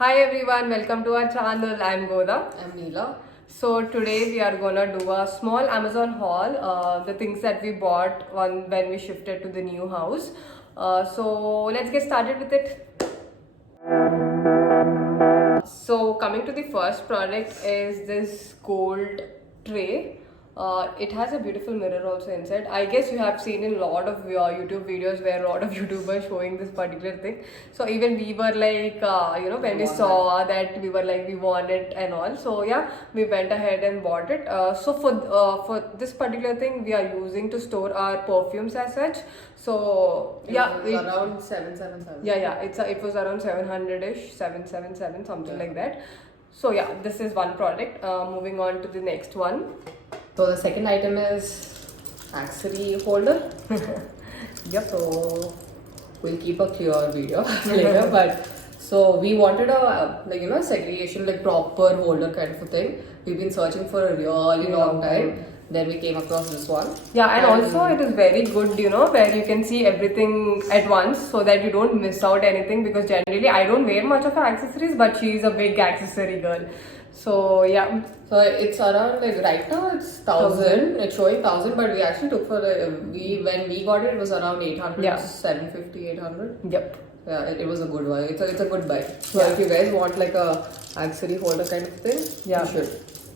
Hi everyone, welcome to our channel. I'm Goda. I'm Neela. So today we are gonna do a small Amazon haul. The things that we bought when we shifted to the new house. So let's get started with it. So coming to the first product is this gold tray. It has a beautiful mirror also inside. I guess you have seen in a lot of YouTube videos where a lot of YouTubers showing this particular thing. So even we were like, when we saw that, we were like, we want it and all. So yeah, we went ahead and bought it. So for this particular thing, we are using to store our perfumes as such. So yeah, around 777. it was around 700ish, 777, something like that. So yeah, this is one product. Moving on to the next one. So the second item is accessory holder. Yep. So we'll keep a clear video later, but so we wanted a segregation, like proper holder kind of a thing. We've been searching for a really long time. Then we came across this one. Yeah, and also it is very good, where you can see everything at once so that you don't miss out anything, because generally I don't wear much of her accessories, but she is a big accessory girl. So yeah. So it's around, like, right now it's 1,000. It's showing 1,000, but we actually took for when we got it, it was around 800, Yeah. 750, 800. Yep. Yeah, it was a good one. It's a good buy. So Yeah. if you guys want like a accessory holder kind of thing, Yeah.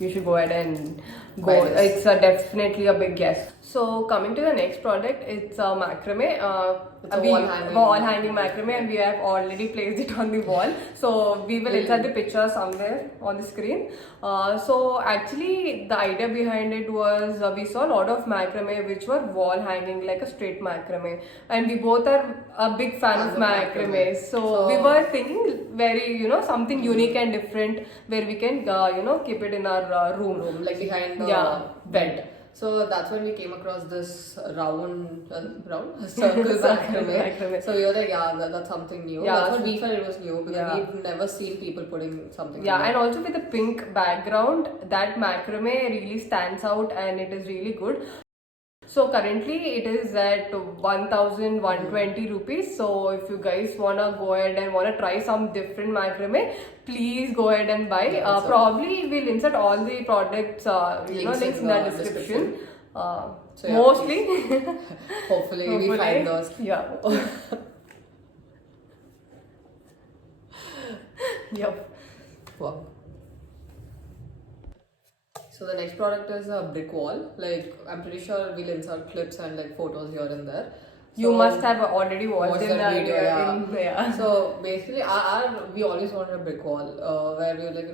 You should go ahead and go. Buy this. It's definitely a big guess. So coming to the next product, it's a macrame. It's a wall hanging macrame, and we have already placed it on the wall. So we will insert the picture somewhere on the screen. So actually, the idea behind it was we saw a lot of macrame which were wall hanging, like a straight macrame, and we both are a big fan of macrame. So we were thinking very, something unique and different where we can, keep it in our room. like behind the Yeah. bed. So that's when we came across this round circle macrame. Macrame. So we were like, yeah, that's something new. Yeah. That's what we felt it was new, because Yeah. we've never seen people putting something. Yeah, new. and also with the pink background, that macrame really stands out and it is really good. So currently it is at 1,120 rupees. So if you guys wanna go ahead and wanna try some different macrame, please go ahead and buy. Yeah, probably we'll insert all the products, links in the description. So yeah, Mostly. Hopefully we find those. Yeah. Yep. Wow. So the next product is a brick wall. Like, I'm pretty sure we'll insert clips and like photos here and there. You So, must have already watched in that that video, yeah. yeah. So basically, we always wanted a brick wall, where we were like,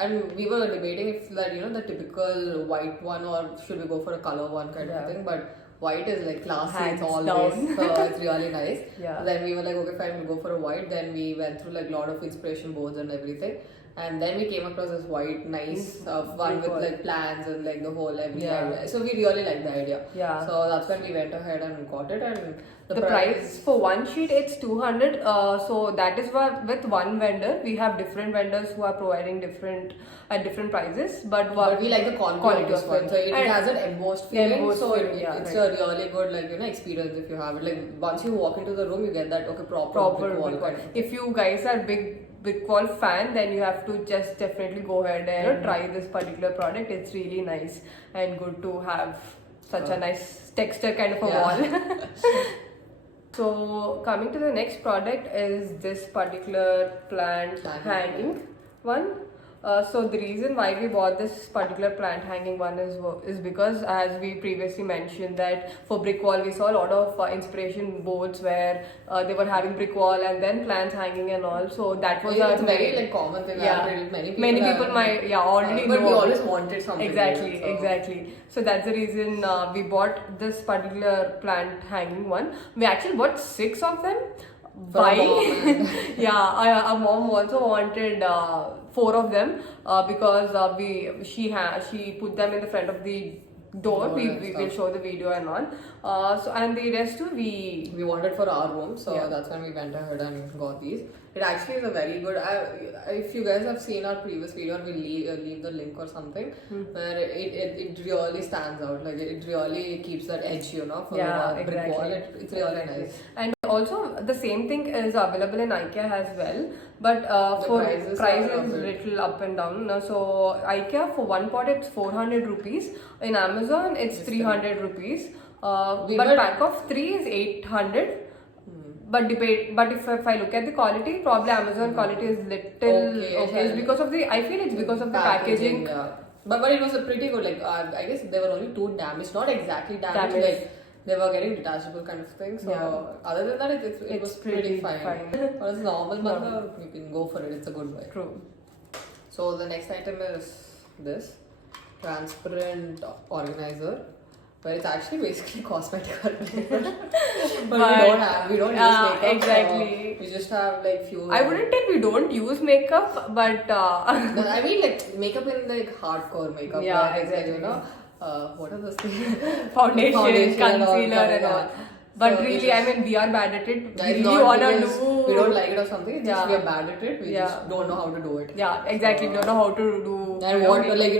and we were debating if that, the typical white one, or should we go for a color one kind of thing. But white is like classy, Hands it's always, down. so it's really nice. Yeah. Then we were like, okay, fine, we'll go for a white. Then we went through like a lot of inspiration boards and everything. And then we came across this white, nice one with like plans and like the whole everything. Yeah. So we really liked the idea. Yeah. So that's when we went ahead and got it. And The price for one sheet, it's 200. So that is why with one vendor, we have different vendors who are providing different at different prices. But we like the quality of this one. So it has an embossed feeling. Embossed So feeling, it's a really good experience if you have it. Like once you walk into the room, you get that proper brick wall brick kind wall. of. If you guys are big wall fan, then you have to just definitely go ahead and try this particular product. It's really nice and good to have such a nice texture kind of a wall. So coming to the next product is this particular plant hanging one. So the reason why we bought this particular plant hanging one is because, as we previously mentioned, that for brick wall we saw a lot of inspiration boards where they were having brick wall and then plants hanging and all. So that was It's a very like common thing. Yeah. Many people might already know. But we always wanted something. Exactly. So that's the reason we bought this particular plant hanging one. We actually bought 6 of them. Why? Yeah, our mom also wanted 4 of them because she put them in the front of the door. We will show the video and all. And the rest too we wanted for our room, so that's when we went ahead and got these. It actually is a very good. If you guys have seen our previous video, we'll leave the link or something where it really stands out. Like it really keeps that edge, for the brick wall. It's really nice. And also the same thing is available in IKEA as well. But The for prices price are a is bit- little up and down. So IKEA for one pot it's 400 rupees. In Amazon it's 300 rupees. We But were- pack of 3 is 800. But debate. But if I look at the quality, probably Amazon quality is little Okay, okay. It's because of the. I feel it's because of the packaging. Yeah. But it was a pretty good, like, I guess there were only 2 damaged, not exactly damaged, Damaged. like, they were getting detachable kind of thing. So, Yeah. other than that, it It's was pretty pretty fine. fine. For a normal manga, you can go for it, it's a good buy. True. So, the next item is this transparent organizer. Where it's actually basically cosmetic organizer. But we don't use makeup. exactly. We just have like few. I wouldn't tell we don't use makeup, but No, I mean like makeup in like hardcore makeup. Yeah, where it's like, exactly. what are those things? foundation, and all, concealer, and all. yeah. But So really, it's I mean, we are bad at it. Yeah, We it's really not wanna because do. we don't like it or something. It's just Yeah. we are bad at it. We Yeah. just don't know how to do it. Yeah, exactly. We don't know how to do. And what like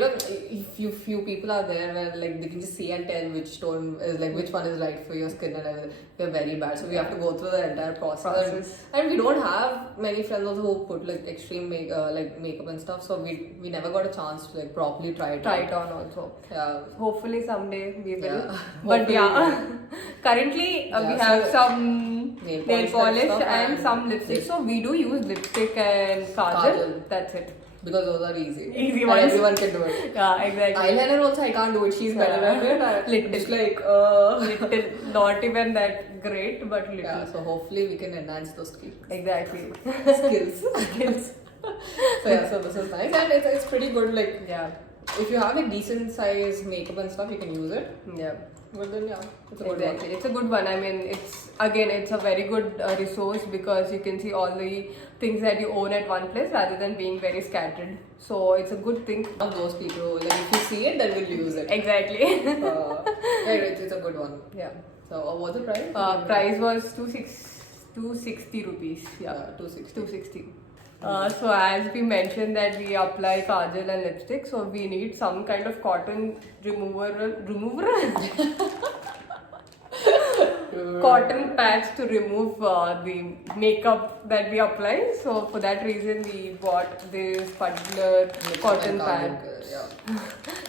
if few people are there where like they can just see and tell which tone is like which one is right for your skin and everything. We're very bad, so we have to go through the entire process. And we don't have many friends also who put like extreme makeup and stuff. So we never got a chance to like properly try it. Try it on also. Yeah. Hopefully someday we will. Yeah. But Hopefully yeah, currently we Yeah, have so some nail nail polish polish stuff and and some lipstick. So we do use lipstick and kajal. Kajal. That's it. Because those are easy. Easy and ones. everyone can do it. Yeah, exactly. Eyeliner also I can't do it. She's better at it. Little. It's like Little, not even that great, but little. yeah. So hopefully we can enhance those skills. Exactly. Skills. So yeah. So this is nice and it's pretty good. Like Yeah. if you have a decent size makeup and stuff, you can use it. Yeah. But then yeah, it's a good Exactly. It's a good one. I mean, it's a very good resource because you can see all the things that you own at one place rather than being very scattered. So it's a good thing. one. Of those people who, like if you see it, then we'll use it. Exactly. Yeah, it's a good one. Yeah. So what's the price? Price was 260 rupees. Yeah. 260. 260. So as we mentioned that we apply kajal and lipstick, so we need some kind of cotton remover cotton pads to remove the makeup that we apply. So for that reason we bought this particular cotton pad. Yeah.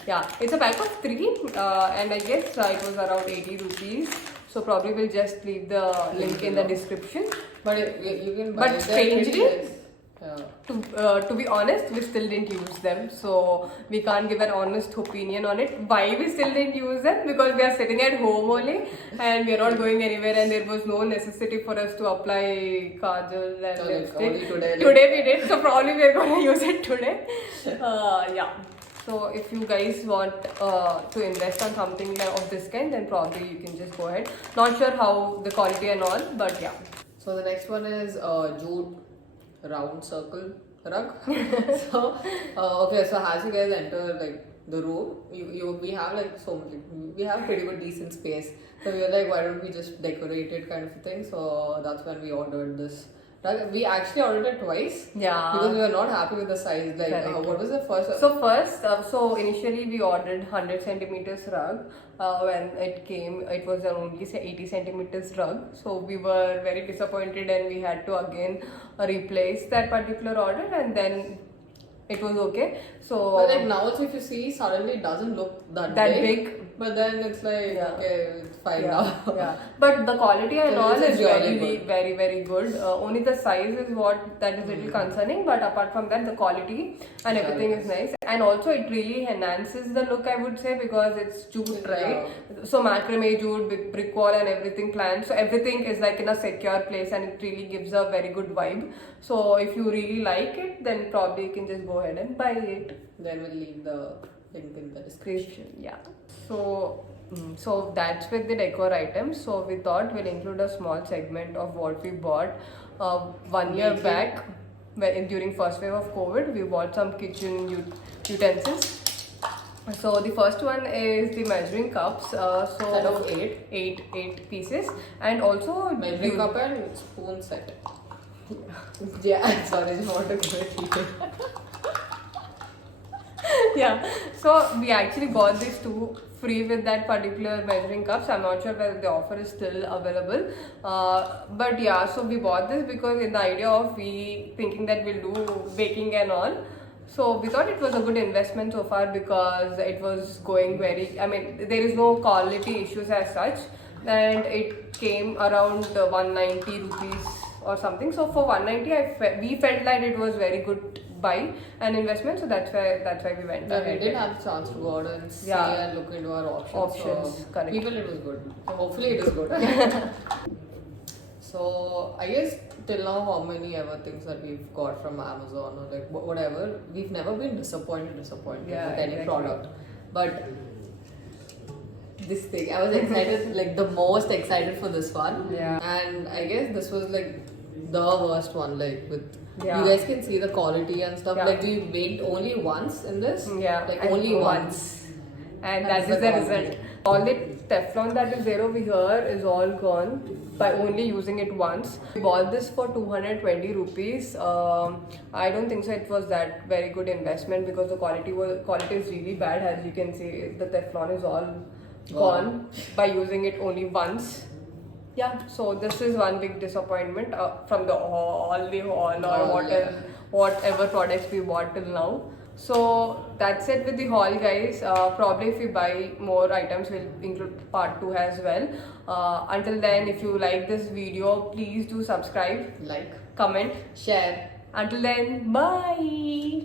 Yeah, it's a pack of 3 and I guess it was around 80 rupees. So probably we'll just leave the link in the description. But you can buy But it. strangely, Yeah. To be honest, we still didn't use them, so we can't give an honest opinion on it. Why we still didn't use them? Because we are sitting at home only, and we are not going anywhere, and there was no necessity for us to apply kajal and So, like, lipstick. only today, like- Today we did, so probably we are gonna use it today. Yeah. So if you guys want to invest on something of this kind, then probably you can just go ahead. Not sure how the quality and all, but yeah. So the next one is jute round circle rug. So okay, so as you guys enter like the room, we have like we have pretty good decent space. So we were like, why don't we just decorate it kind of a thing? So that's when we ordered this rug. We actually ordered it twice. Yeah. Because we were not happy with the size. Like Correct. what was the first? So initially we ordered 100 centimeters rug. When it came, it was only 80 centimeters rug. So we were very disappointed and we had to again replace that particular order, and then it was okay. So But like now also if you see, suddenly it doesn't look that big. But then it's like Yeah. okay, it's fine yeah, now. yeah. But the quality and So all it's is really very, good. very, very good. Only the size is what that is little concerning. But apart from that, the quality and Yeah, everything is nice. And also, it really enhances the look, I would say, because it's jute, right? So macrame jute, brick wall, and everything planned. So everything is like in a secure place, and it really gives a very good vibe. So if you really like it, then probably you can just go ahead and buy it. Then we'll leave the link in the description. Yeah. So that's with the decor items. So we thought we'll include a small segment of what we bought 1 year back. During first wave of COVID, we bought some kitchen utensils. So the first one is the measuring cups. Set of 8. Eight pieces, and also Measuring cup and spoon set. Yeah, sorry, I just want to give it to you. Yeah, so we actually bought these two free with that particular measuring cups. I'm not sure whether the offer is still available. But yeah, so we bought this because in the idea of we thinking that we'll do baking and all. So we thought it was a good investment so far because it was going very, I mean, there is no quality issues as such, and it came around 190 rupees or something. So for 190, we felt that it was very good buy and investment. So that's why we went Yeah, we ahead. did have a chance to go out and see Yeah. and look into our options. Options, so correct. We feel it was good. So hopefully it is good. So I guess till now, how many ever things that we've got from Amazon or like whatever, we've never been disappointed Yeah, with any exactly. product. But this thing, I was excited, like the most excited for this one. Yeah. And I guess this was like the worst one, like with. Yeah. You guys can see the quality and stuff. Yeah. Like we baked only once in this. Yeah, Like and only once. And That's that is the the quality. result. All the Teflon that is there over here is all gone by only using it once. We bought this for 220 rupees. I don't think so it was that very good investment because the quality is really bad. As you can see, the Teflon is all gone by using it only once. Yeah, so this is one big disappointment from the haul or whatever products we bought till now. So that's it with the haul, guys. Probably if we buy more items, we'll include part 2 as well. Until then, if you like this video, please do subscribe, Like, comment. share. Until then, bye.